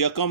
1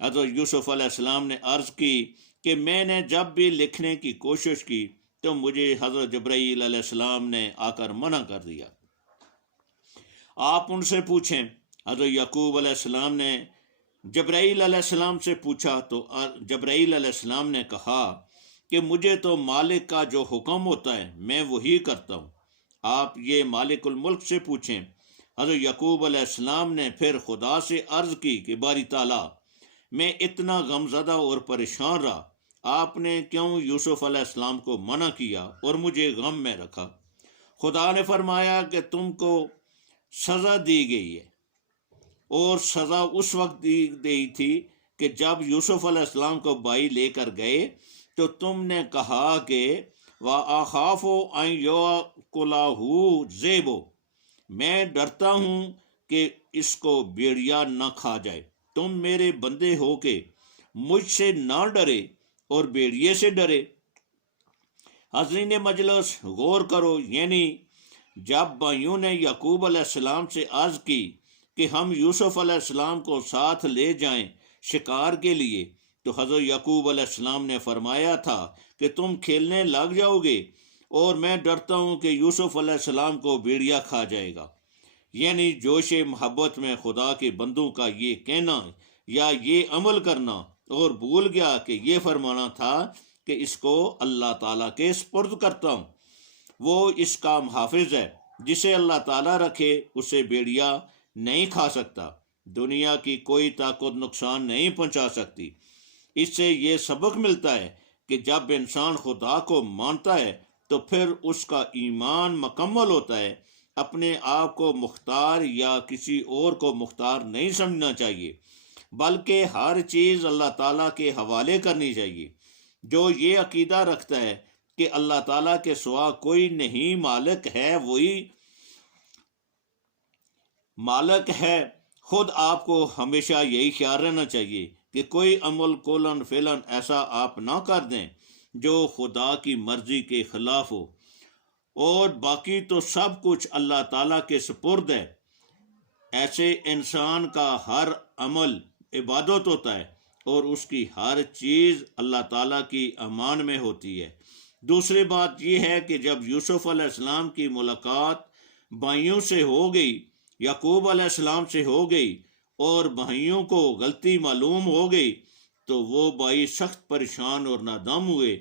حضرت یوسف علیہ السلام نے عرض کی کہ میں نے جب بھی لکھنے کی کوشش کی تو مجھے حضرت جبرائیل علیہ السلام نے آ کر منع کر دیا، آپ ان سے پوچھیں۔ حضرت یعقوب علیہ السلام نے جبرائیل علیہ السلام سے پوچھا تو جبرائیل علیہ السلام نے کہا کہ مجھے تو مالک کا جو حکم ہوتا ہے میں وہی کرتا ہوں، آپ یہ مالک الملک سے پوچھیں۔ حضرت یعقوب علیہ السلام نے پھر خدا سے عرض کی کہ باری تعالیٰ، میں اتنا غمزدہ اور پریشان رہا، آپ نے کیوں یوسف علیہ السلام کو منع کیا اور مجھے غم میں رکھا؟ خدا نے فرمایا کہ تم کو سزا دی گئی ہے، اور سزا اس وقت دی گئی تھی کہ جب یوسف علیہ السلام کو بھائی لے کر گئے تو تم نے کہا کہ وَأَخَافُ أَن يَأْكُلَهُ الذِّئْبُ، میں ڈرتا ہوں کہ اس کو بھیڑیا نہ کھا جائے۔ تم میرے بندے ہو کے مجھ سے نہ ڈرے اور بھیڑیے سے ڈرے۔ حاضرین مجلس غور کرو، یعنی جب بھائیوں نے یعقوب علیہ السلام سے عرض کی کہ ہم یوسف علیہ السلام کو ساتھ لے جائیں شکار کے لیے، تو حضرت یعقوب علیہ السلام نے فرمایا تھا کہ تم کھیلنے لگ جاؤ گے اور میں ڈرتا ہوں کہ یوسف علیہ السلام کو بھیڑیا کھا جائے گا۔ یعنی جوش محبت میں خدا کے بندوں کا یہ کہنا یا یہ عمل کرنا، اور بھول گیا کہ یہ فرمانا تھا کہ اس کو اللہ تعالیٰ کے سپرد کرتا ہوں، وہ اس کا محافظ ہے، جسے اللہ تعالیٰ رکھے اسے بھیڑیا نہیں کھا سکتا، دنیا کی کوئی طاقت نقصان نہیں پہنچا سکتی۔ اس سے یہ سبق ملتا ہے کہ جب انسان خدا کو مانتا ہے تو پھر اس کا ایمان مکمل ہوتا ہے، اپنے آپ کو مختار یا کسی اور کو مختار نہیں سمجھنا چاہیے، بلکہ ہر چیز اللہ تعالیٰ کے حوالے کرنی چاہیے۔ جو یہ عقیدہ رکھتا ہے کہ اللہ تعالیٰ کے سوا کوئی نہیں مالک ہے، وہی مالک ہے، خود آپ کو ہمیشہ یہی خیال رہنا چاہیے کہ کوئی عمل قولاً فعلاً ایسا آپ نہ کر دیں جو خدا کی مرضی کے خلاف ہو، اور باقی تو سب کچھ اللہ تعالیٰ کے سپرد ہے۔ ایسے انسان کا ہر عمل عبادت ہوتا ہے اور اس کی ہر چیز اللہ تعالیٰ کی امان میں ہوتی ہے۔ دوسری بات یہ ہے کہ جب یوسف علیہ السلام کی ملاقات بھائیوں سے ہو گئی، یعقوب علیہ السلام سے ہو گئی، اور بھائیوں کو غلطی معلوم ہو گئی تو وہ بھائی سخت پریشان اور نادم ہوئے۔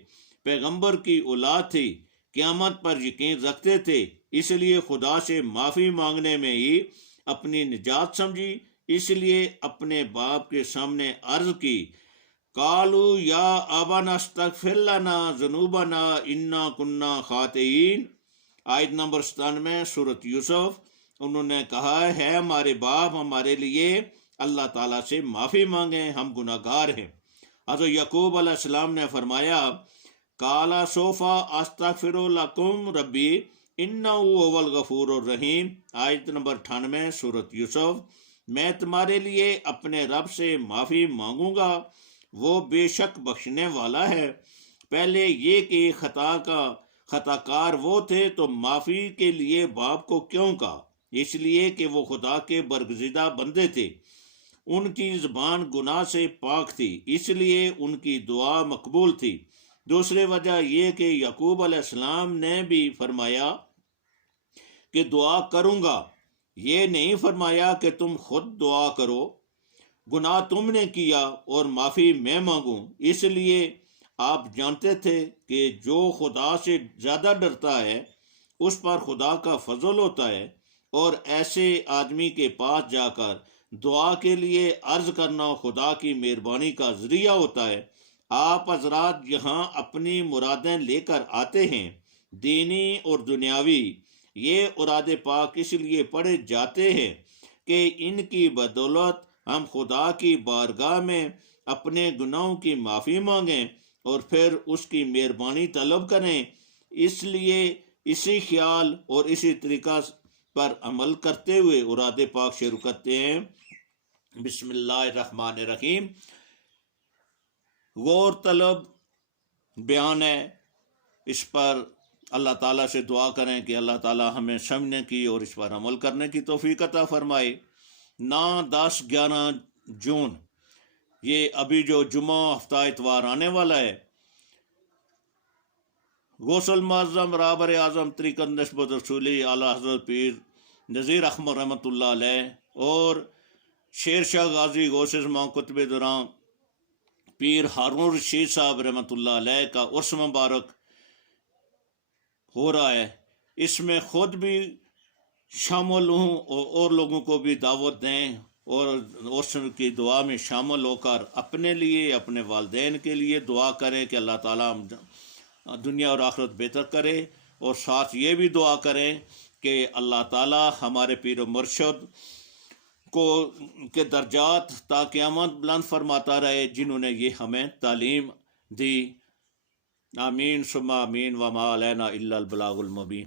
پیغمبر کی اولاد تھی، قیامت پر یقین رکھتے تھے، اس لیے خدا سے معافی مانگنے میں ہی اپنی نجات سمجھی، اس لیے اپنے باپ کے سامنے عرض کی، قالوا یا ابانا استغفر لنا ذنوبنا انا کنا خاطئین، آیت نمبر 97 سورۃ یوسف۔ انہوں نے کہا ہے ہمارے باپ، ہمارے لیے اللہ تعالیٰ سے معافی مانگیں، ہم گناہ گار ہیں۔ حضرت یعقوب علیہ السلام نے فرمایا، قالا سوف استغفر لکم ربی انہ هو الغفور الرحیم، آیت نمبر 98 سورۃ یوسف۔ میں تمہارے لیے اپنے رب سے معافی مانگوں گا، وہ بے شک بخشنے والا ہے۔ پہلے یہ کہ خطا کار وہ تھے تو معافی کے لیے باپ کو کیوں کہا؟ اس لیے کہ وہ خدا کے برگزیدہ بندے تھے، ان کی زبان گناہ سے پاک تھی، اس لیے ان کی دعا مقبول تھی۔ دوسری وجہ یہ کہ یعقوب علیہ السلام نے بھی فرمایا کہ دعا کروں گا، یہ نہیں فرمایا کہ تم خود دعا کرو، گناہ تم نے کیا اور معافی میں مانگوں۔ اس لیے آپ جانتے تھے کہ جو خدا سے زیادہ ڈرتا ہے اس پر خدا کا فضل ہوتا ہے، اور ایسے آدمی کے پاس جا کر دعا کے لیے عرض کرنا خدا کی مہربانی کا ذریعہ ہوتا ہے۔ آپ حضرات یہاں اپنی مرادیں لے کر آتے ہیں، دینی اور دنیاوی، یہ اراد پاک اس لیے پڑھے جاتے ہیں کہ ان کی بدولت ہم خدا کی بارگاہ میں اپنے گناہوں کی معافی مانگیں اور پھر اس کی مہربانی طلب کریں۔ اس لیے اسی خیال اور اسی طریقہ پر عمل کرتے ہوئے اراد پاک شروع کرتے ہیں۔ بسم اللہ الرحمن الرحیم۔ غور طلب بیان ہے، اس پر اللہ تعالیٰ سے دعا کریں کہ اللہ تعالیٰ ہمیں سمجھنے کی اور اس پر عمل کرنے کی توفیق عطا فرمائے۔ 9، 10، 11 جون یہ ابھی جو جمعہ ہفتہ اتوار آنے والا ہے، غوث المعظم رابر اعظم طریقت نسبت رسولی اعلیٰ حضرت پیر نذیر احمد رحمۃ اللہ علیہ اور شیر شاہ غازی غوث زمان قطب دوران پیر ہارون رشید صاحب رحمۃ اللہ علیہ کا عرس مبارک ہو رہا ہے، اس میں خود بھی شامل ہوں اور لوگوں کو بھی دعوت دیں اور عرس کی دعا میں شامل ہو کر اپنے لیے اپنے والدین کے لیے دعا کریں کہ اللہ تعالیٰ دنیا اور آخرت بہتر کرے، اور ساتھ یہ بھی دعا کریں کہ اللہ تعالیٰ ہمارے پیر و مرشد کو کے درجات تا قیامت بلند فرماتا رہے جنہوں نے یہ ہمیں تعلیم دی۔ آمین ثم آمین وما علینا الا البلاغ المبین۔